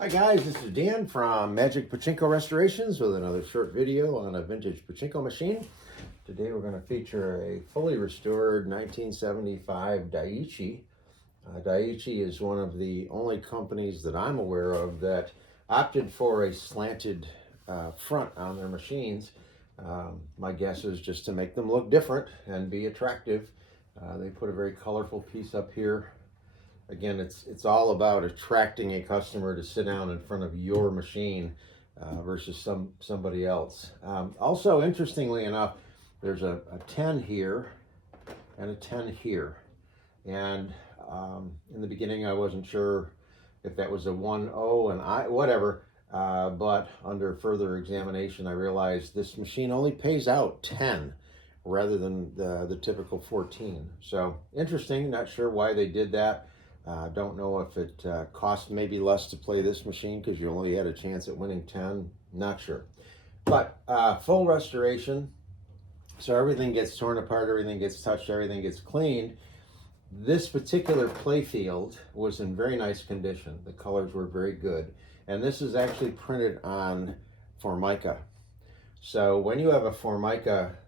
Hi guys, this is Dan from Magic Pachinko Restorations with another short video on a vintage pachinko machine. Today we're going to feature a fully restored 1975 Daiichi. Daiichi is one of the only companies that I'm aware of that opted for a slanted front on their machines. My guess is just to make them look different and be attractive. They put a very colorful piece up here. Again, it's all about attracting a customer to sit down in front of your machine versus somebody else. Also, interestingly enough, there's a 10 here and a 10 here. And in the beginning, I wasn't sure if that was a 1-0 and whatever. But under further examination, I realized this machine only pays out 10 rather than the typical 14. So interesting, not sure why they did that. Don't know if it cost maybe less to play this machine because you only had a chance at winning 10. Not sure. But full restoration. So everything gets torn apart, everything gets touched, everything gets cleaned. This particular playfield was in very nice condition. The colors were very good. And this is actually printed on Formica. So when you have a Formica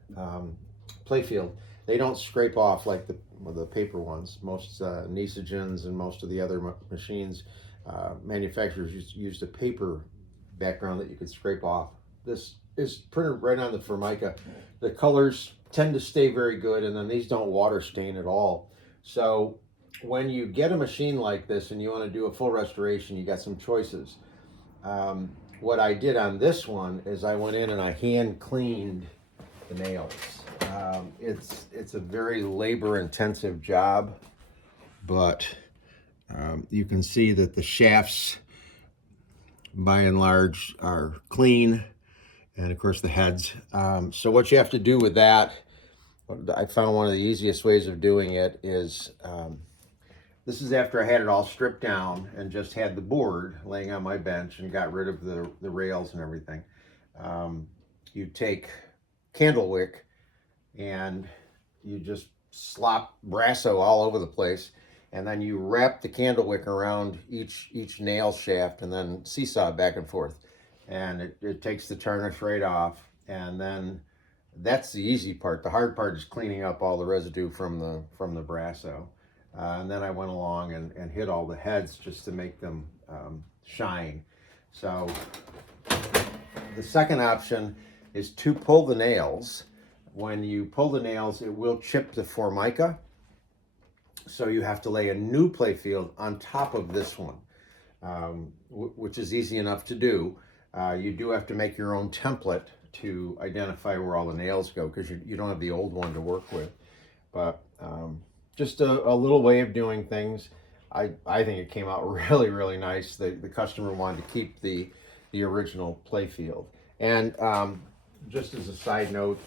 playfield, they don't scrape off like the paper ones. Most Nisogens and most of the other machines, manufacturers used a paper background that you could scrape off. This is printed right on the Formica. The colors tend to stay very good, and then these don't water stain at all. So when you get a machine like this and you want to do a full restoration, you got some choices. What I did on this one is I went in and I hand cleaned the nails. It's a very labor-intensive job, but you can see that the shafts, by and large, are clean, and of course the heads. So what you have to do with that, I found one of the easiest ways of doing it is, this is after I had it all stripped down and just had the board laying on my bench and got rid of the rails and everything. You take candle wick and you just slop Brasso all over the place, and then you wrap the candle wick around each nail shaft and then seesaw back and forth, and it takes the tarnish right off. And then that's the easy part. The hard part is cleaning up all the residue from the Brasso. And then I went along and hit all the heads just to make them shine. So the second option is to pull the nails. When you pull the nails, it will chip the Formica. So you have to lay a new playfield on top of this one, which is easy enough to do. You do have to make your own template to identify where all the nails go because you don't have the old one to work with. But just a little way of doing things. I think it came out really, really nice. The customer wanted to keep the original playfield. And just as a side note,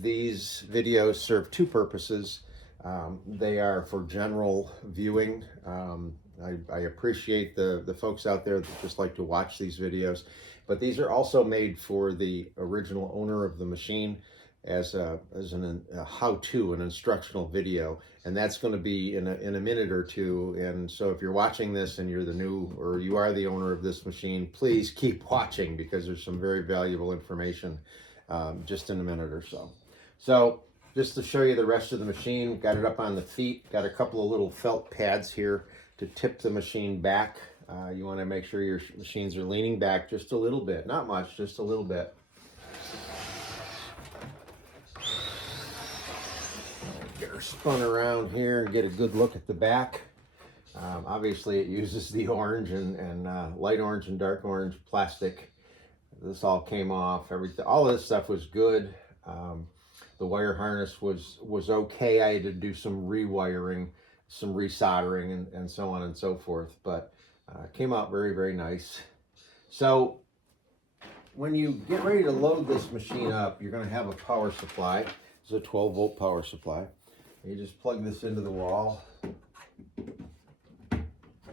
these videos serve two purposes. They are for general viewing. I appreciate the folks out there that just like to watch these videos, but these are also made for the original owner of the machine as a how-to, an instructional video, and that's going to be in a minute or two. And so if you're watching this and you're the new, or you are the owner of this machine, please keep watching because there's some very valuable information just in a minute or so. So just to show you the rest of the machine, got it up on the feet, got a couple of little felt pads here to tip the machine back. You want to make sure your machines are leaning back just a little bit, not much, just a little bit. Get her spun around here and get a good look at the back. Obviously it uses the orange and light orange and dark orange plastic. This all came off. All of this stuff was good. The wire harness was okay. I had to do some rewiring, some resoldering, and so on and so forth, but came out very, very nice. So when you get ready to load this machine up, you're going to have a power supply. It's a 12-volt power supply. You just plug this into the wall,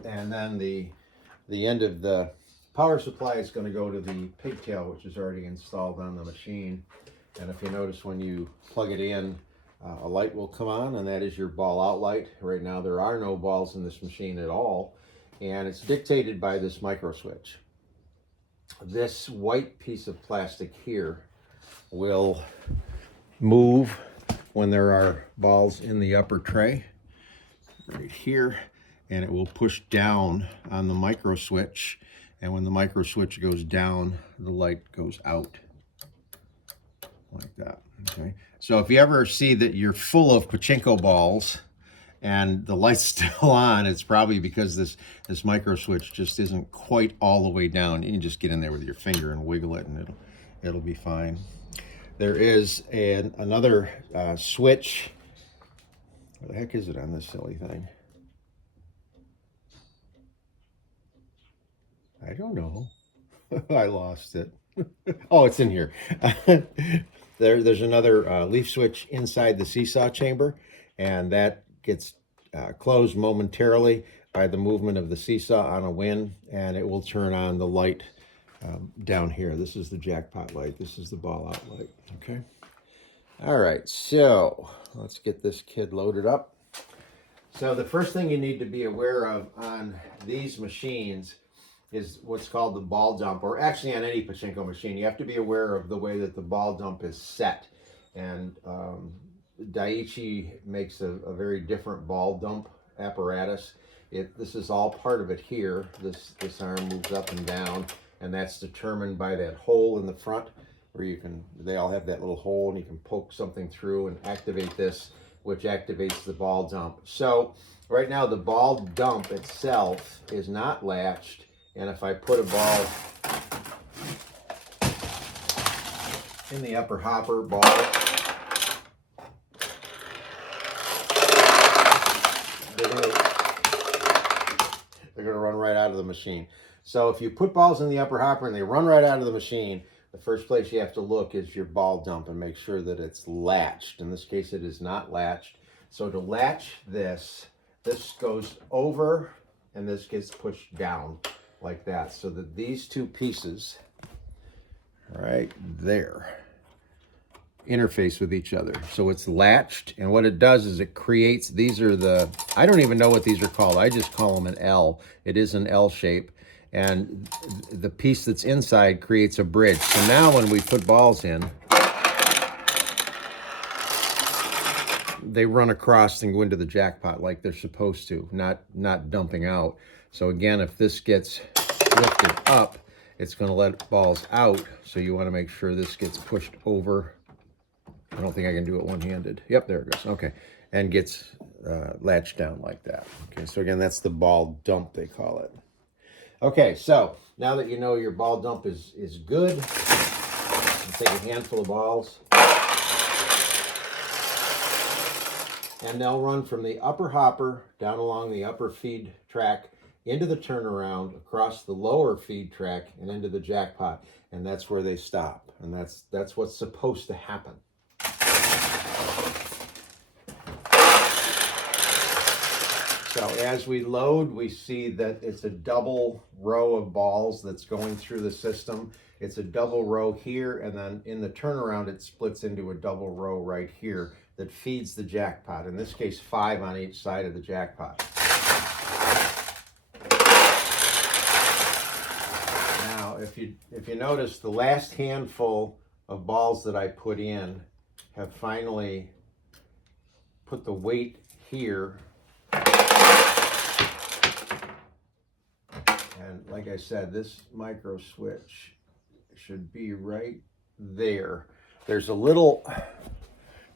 and then the end of the power supply is going to go to the pigtail, which is already installed on the machine. And if you notice, when you plug it in, a light will come on, and that is your ball out light. Right now there are no balls in this machine at all, and it's dictated by this micro switch. This white piece of plastic here will move when there are balls in the upper tray, right here, and it will push down on the micro switch, and when the micro switch goes down, the light goes out like that. Okay, so if you ever see that you're full of pachinko balls and the light's still on, it's probably because this micro switch just isn't quite all the way down. You can just get in there with your finger and wiggle it, and it'll be fine. There is another switch. Where the heck is it on this silly thing? I don't know. I lost it. Oh, it's in here. There's another leaf switch inside the seesaw chamber, and that gets closed momentarily by the movement of the seesaw on a win, and it will turn on the light down here. This is the jackpot light. This is the ball out light. Okay. All right, so let's get this kid loaded up. So the first thing you need to be aware of on these machines is what's called the ball dump, or actually on any pachinko machine, you have to be aware of the way that the ball dump is set. And Daiichi makes a very different ball dump apparatus. This is all part of it here. This arm moves up and down, and that's determined by that hole in the front where they all have that little hole, and you can poke something through and activate this, which activates the ball dump. So right now the ball dump itself is not latched, and if I put a ball in the upper hopper ball, they're going to run right out of the machine. So if you put balls in the upper hopper and they run right out of the machine, the first place you have to look is your ball dump and make sure that it's latched. In this case, it is not latched. So to latch this goes over and this gets pushed down like that, so that these two pieces right there interface with each other. So it's latched, and what it does is it creates, these are I don't even know what these are called. I just call them an L. It is an L shape, and the piece that's inside creates a bridge. So now when we put balls in, they run across and go into the jackpot like they're supposed to, not dumping out. So again, if this gets lifted up, it's going to let balls out. So you want to make sure this gets pushed over. I don't think I can do it one-handed. Yep, there it goes. Okay, and gets latched down like that. Okay, so again, that's the ball dump, they call it. Okay, so now that you know your ball dump is good, you take a handful of balls, and they'll run from the upper hopper down along the upper feed track into the turnaround, across the lower feed track, and into the jackpot. And that's where they stop. And that's what's supposed to happen. So as we load, we see that it's a double row of balls that's going through the system. It's a double row here, and then in the turnaround, it splits into a double row right here that feeds the jackpot. In this case, 5 on each side of the jackpot. Now, if you notice, the last handful of balls that I put in have finally put the weight here. And like I said, this micro switch should be right there. There's a little tab.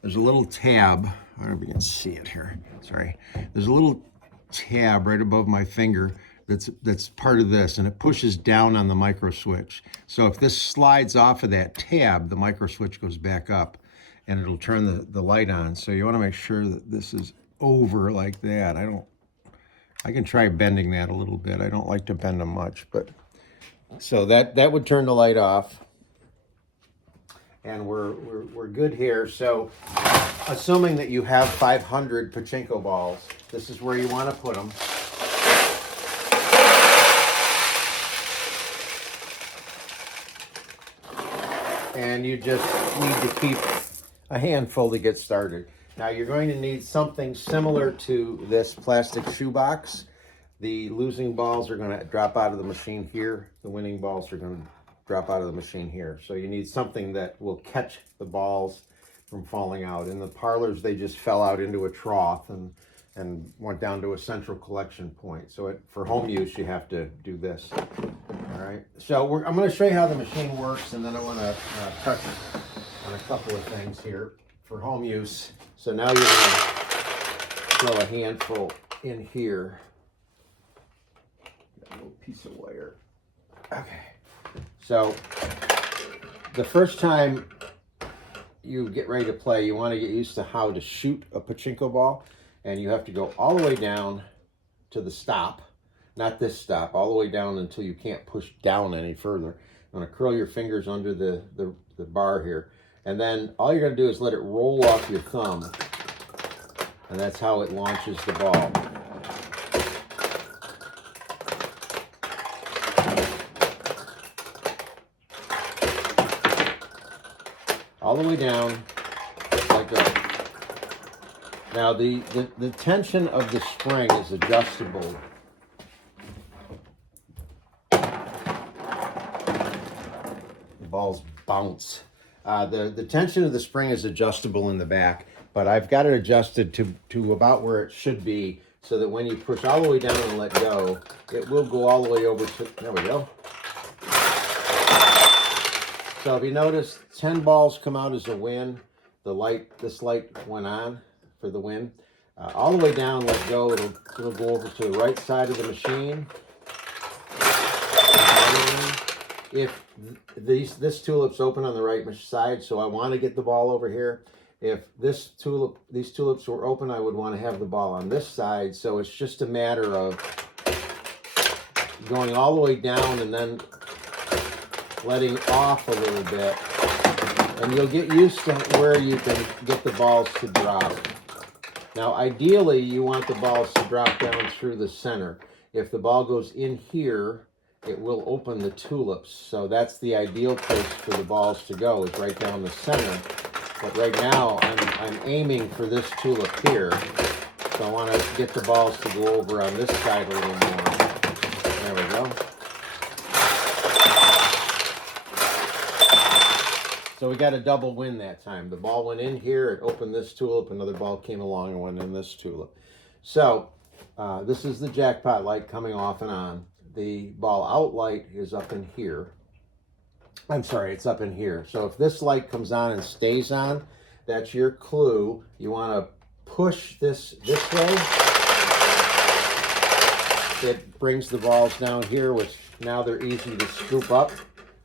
I don't know if you can see it here. Sorry. There's a little tab right above my finger that's part of this, and it pushes down on the micro switch. So if this slides off of that tab, the micro switch goes back up, and it'll turn the light on. So you want to make sure that this is over like that. I can try bending that a little bit. I don't like to bend them much, but so that would turn the light off, and we're good here. So assuming that you have 500 pachinko balls, this is where you want to put them. And you just need to keep a handful to get started. Now you're going to need something similar to this plastic shoebox. The losing balls are going to drop out of the machine here. The winning balls are going to drop out of the machine here. So you need something that will catch the balls from falling out. In the parlors, they just fell out into a trough and went down to a central collection point. So for home use, you have to do this. All right. So I'm going to show you how the machine works, and then I want to touch on a couple of things here for home use. So now you're going to throw a handful in here. Got a little piece of wire. Okay. So the first time you get ready to play, you want to get used to how to shoot a pachinko ball, and you have to go all the way down to the stop, not this stop, all the way down until you can't push down any further. You want to curl your fingers under the bar here, and then all you're going to do is let it roll off your thumb, and that's how it launches the ball. All the way down, like that. Now the tension of the spring is adjustable. The balls bounce. The tension of the spring is adjustable in the back, but I've got it adjusted to about where it should be, so that when you push all the way down and let go, it will go all the way over to, there we go. So if you notice, 10 balls come out as a win. This light went on for the win. All the way down, let go. It'll go over to the right side of the machine. If this tulip's open on the right side, so I want to get the ball over here. If these tulips were open, I would want to have the ball on this side. So it's just a matter of going all the way down and then letting off a little bit, and you'll get used to where you can get the balls to drop. Now, ideally, you want the balls to drop down through the center. If the ball goes in here, it will open the tulips. So that's the ideal place for the balls to go, is right down the center. But right now, I'm aiming for this tulip here. So I want to get the balls to go over on this side a little more. There we go. So we got a double win that time. The ball went in here, it opened this tulip, another ball came along and went in this tulip. So this is the jackpot light coming off and on. The ball out light is up in here. I'm sorry, it's up in here. So if this light comes on and stays on, that's your clue. You want to push this way. It brings the balls down here, which now they're easy to scoop up.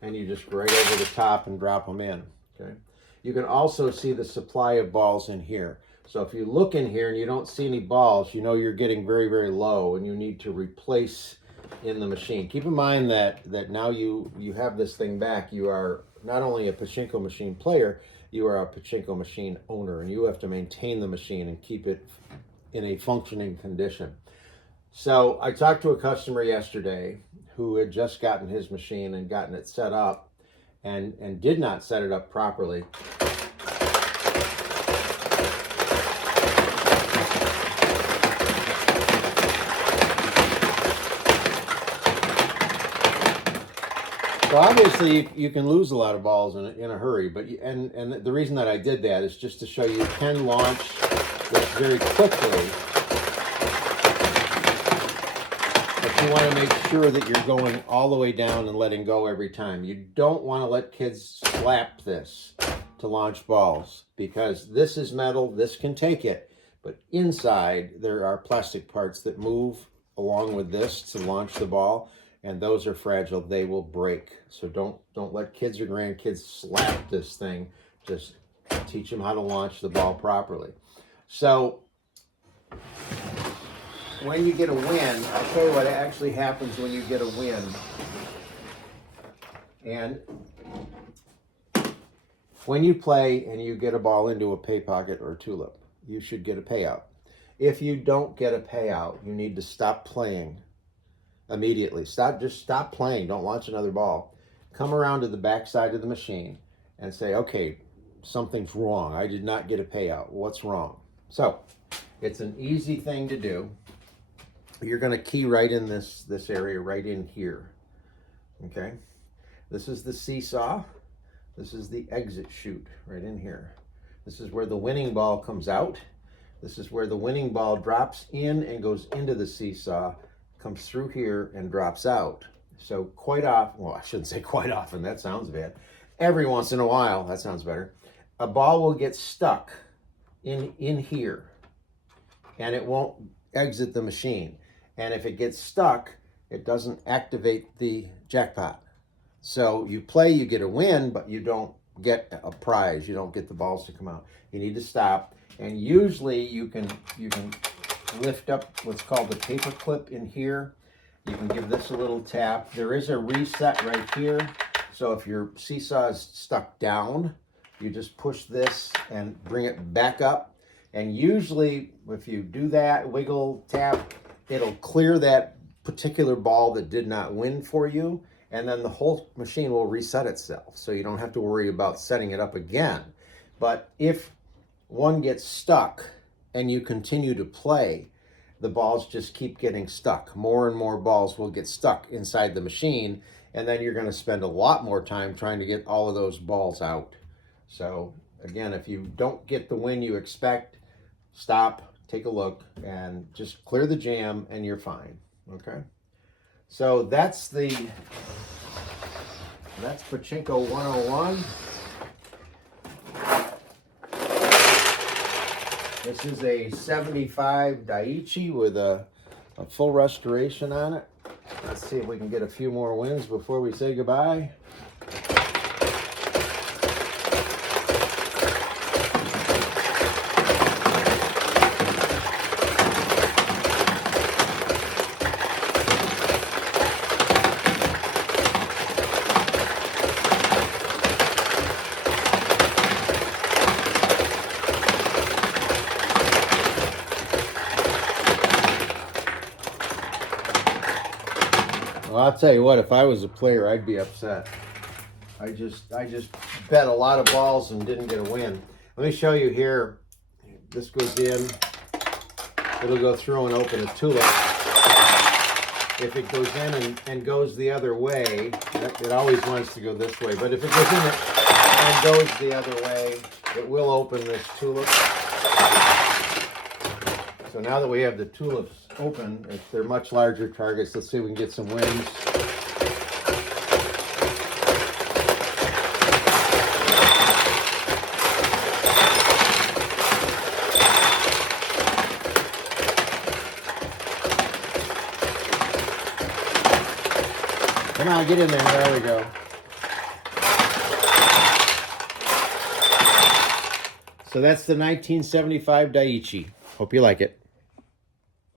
And you just go right over the top and drop them in. Okay. You can also see the supply of balls in here. So if you look in here and you don't see any balls, you know you're getting very, very low and you need to replace in the machine. Keep in mind that now you have this thing back. You are not only a pachinko machine player, you are a pachinko machine owner, and you have to maintain the machine and keep it in a functioning condition. So I talked to a customer yesterday who had just gotten his machine and gotten it set up and did not set it up properly. So obviously you can lose a lot of balls in a hurry, but and the reason that I did that is just to show you can launch this very quickly. But you want to make sure that you're going all the way down and letting go every time. You don't want to let kids slap this to launch balls, because this is metal, this can take it, but inside there are plastic parts that move along with this to launch the ball. And those are fragile, they will break. So don't let kids or grandkids slap this thing. Just teach them how to launch the ball properly. So when you get a win, I'll show you what actually happens when you get a win. And when you play and you get a ball into a pay pocket or a tulip, you should get a payout. If you don't get a payout, you need to stop playing immediately. Just stop playing. Don't launch another ball. Come around to the back side of the machine and say, okay, something's wrong. I did not get a payout. What's wrong? So it's an easy thing to do. you're going to key right in this area, right in here. Okay, this is the seesaw. This is the exit chute right in here. This is where the winning ball comes out. This is where the winning ball drops in and goes into the seesaw, comes through here and drops out. So quite often, well, I shouldn't say quite often, that sounds bad. Every once in a while, that sounds better, a ball will get stuck in here and it won't exit the machine. And if it gets stuck, it doesn't activate the jackpot. So you play, you get a win, but you don't get a prize. You don't get the balls to come out. You need to stop. And usually you can lift up what's called the paper clip in here. You can give this a little tap. There is a reset right here. So if your seesaw is stuck down, you just push this and bring it back up. And usually if you do that, wiggle, tap, it'll clear that particular ball that did not win for you. And then the whole machine will reset itself. So you don't have to worry about setting it up again. But if one gets stuck and you continue to play, the balls just keep getting stuck. More and more balls will get stuck inside the machine, and then you're going to spend a lot more time trying to get all of those balls out. So again, if you don't get the win you expect, stop, take a look, and just clear the jam and you're fine. Okay? So that's Pachinko 101. This is a 75 Daiichi with a full restoration on it. Let's see if we can get a few more wins before we say goodbye. Well, I'll tell you what, if I was a player, I'd be upset. I just bet a lot of balls and didn't get a win. Let me show you here. This goes in. It'll go through and open a tulip. If it goes in and goes the other way, it always wants to go this way, but if it goes in and goes the other way, it will open this tulip. So now that we have the tulips open, they're much larger targets. Let's see if we can get some wins. Come on, get in there. There we go. So that's the 1975 Daiichi. Hope you like it.